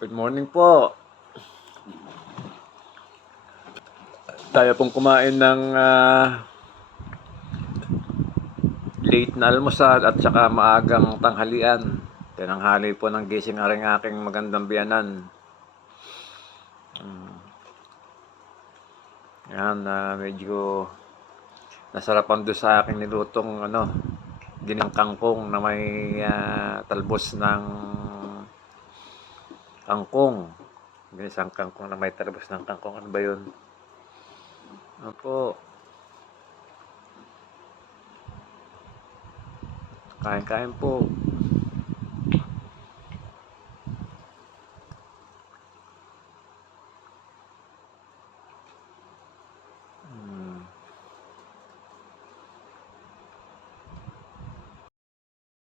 Good morning po. Tayo pong kumain ng late na almusal at saka maagang tanghalian. Tinanghali po ng gising na rin aking magandang biyanan. Yan, medyo nasarapan doon sa aking nilutong gining kangkong na may talbos ng kangkong. Ginisang kangkong na may talbos ng kangkong. Ano ba yun? Opo. Kain-kain po.